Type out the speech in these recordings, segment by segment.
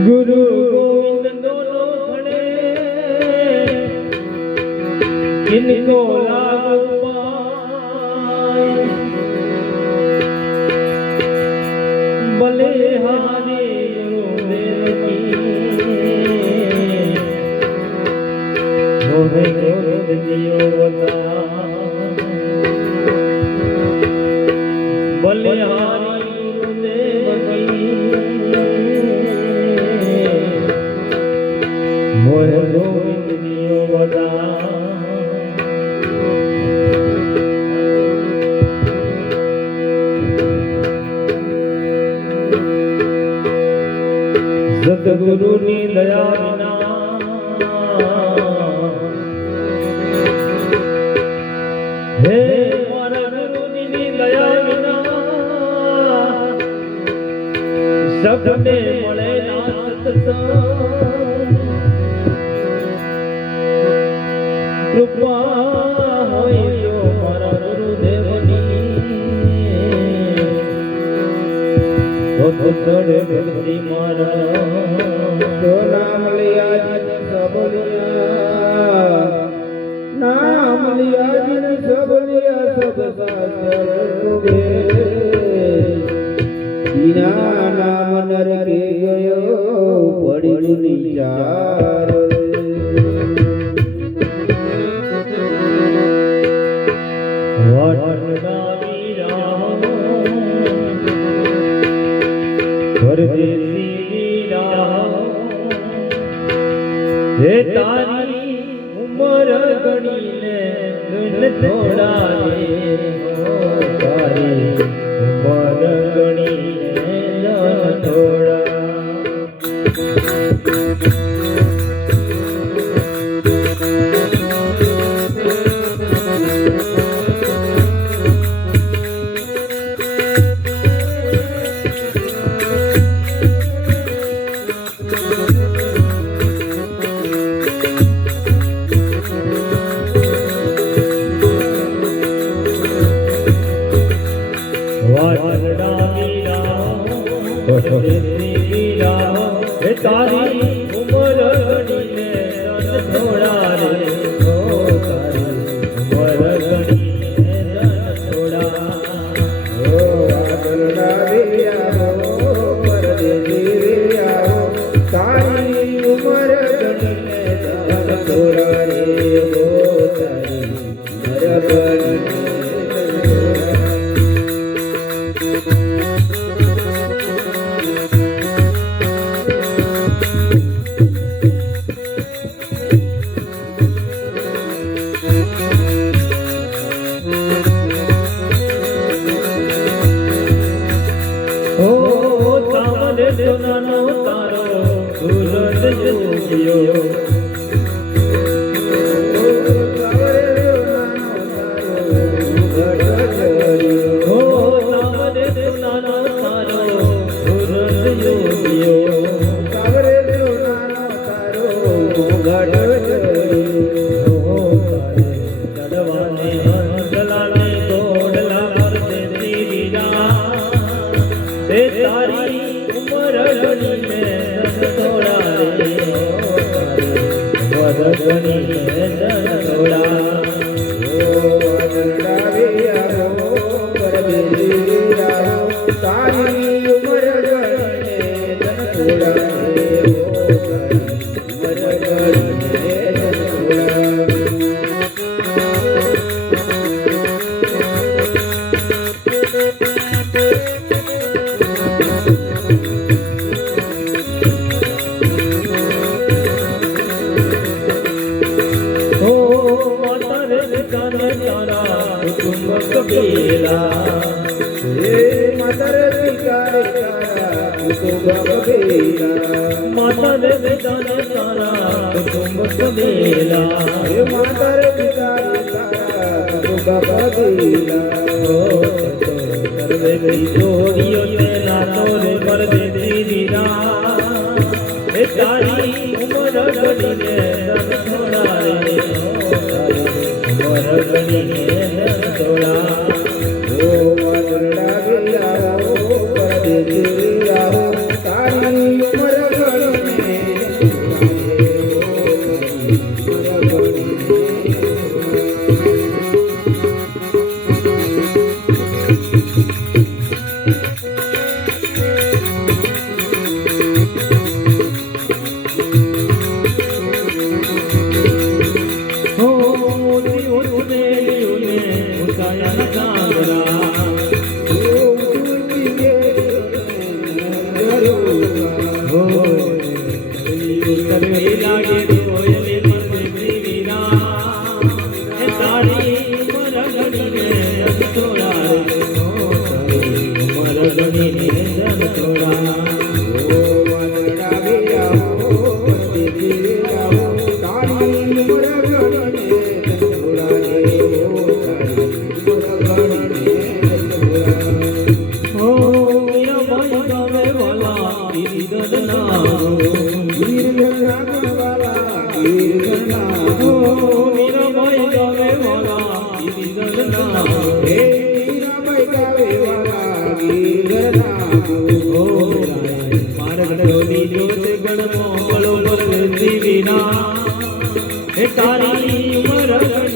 ગુરુ ગોવિંદ દોલો ખડે ઇનકો સદગુરુની દયા વિના હે મારા ગુરુની દયા વિના સપને મળે કૃપા નર કે ગયો પડી નિચાર હે તારી ઉમર થોડા રે. તારી ઉમર ગોરીઓ તેના તોરે પરદેશી દીરા એ તારી ઉમર ગણીને સોડા રે ઉમર ગણીને સોડા જોત ગણ મોકળો જીવીના. હે તારી ઉમર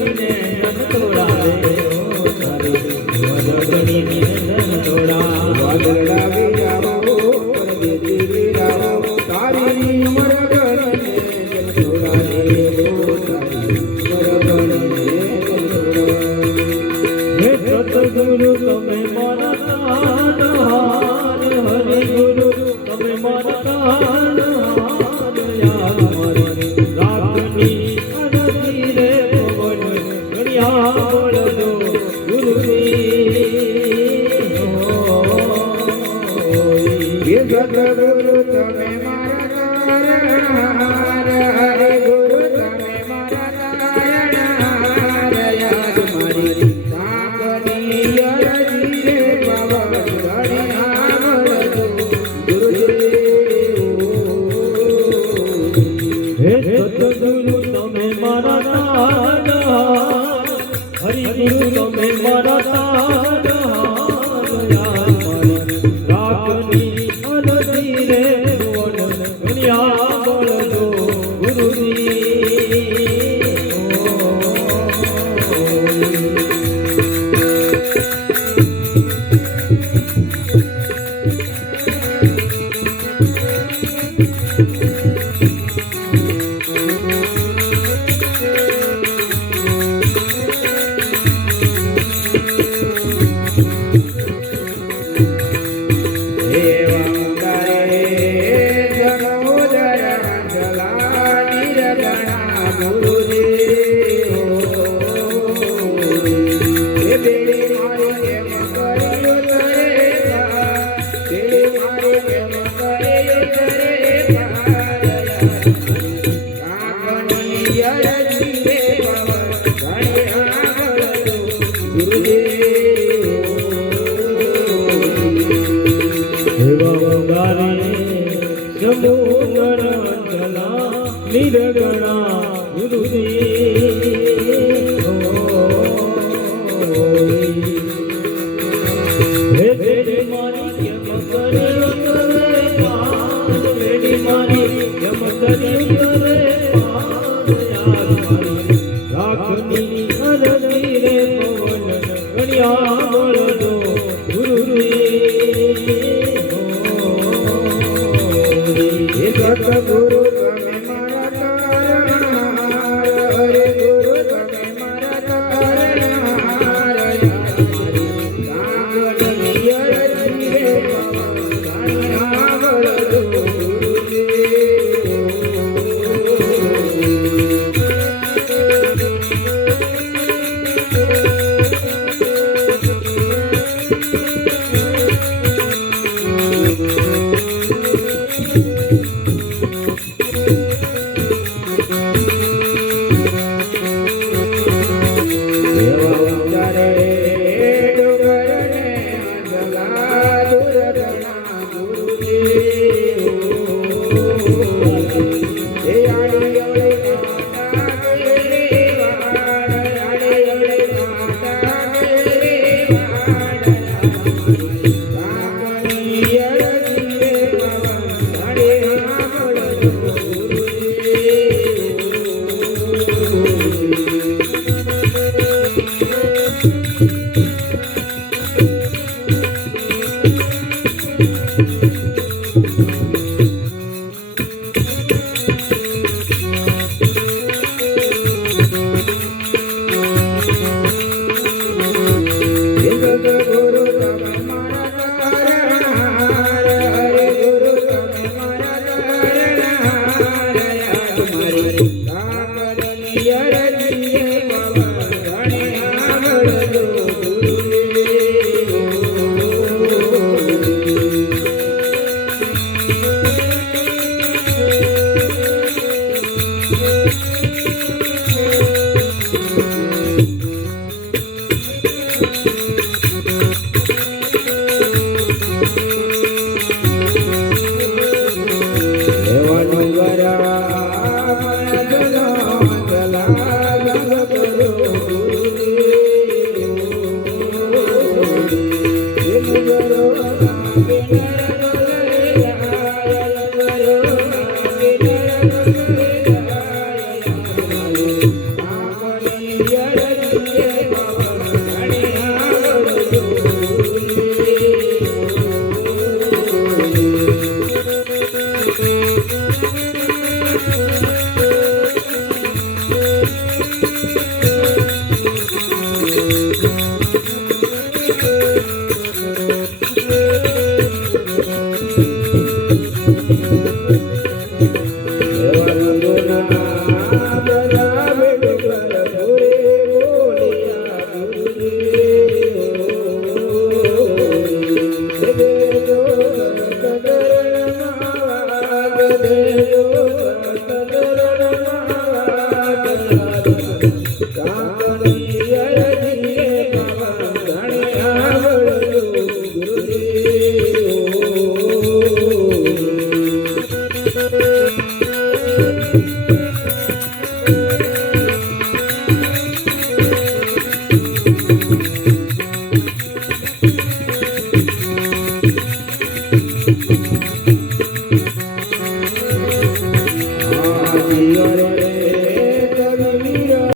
Hare ಗುರು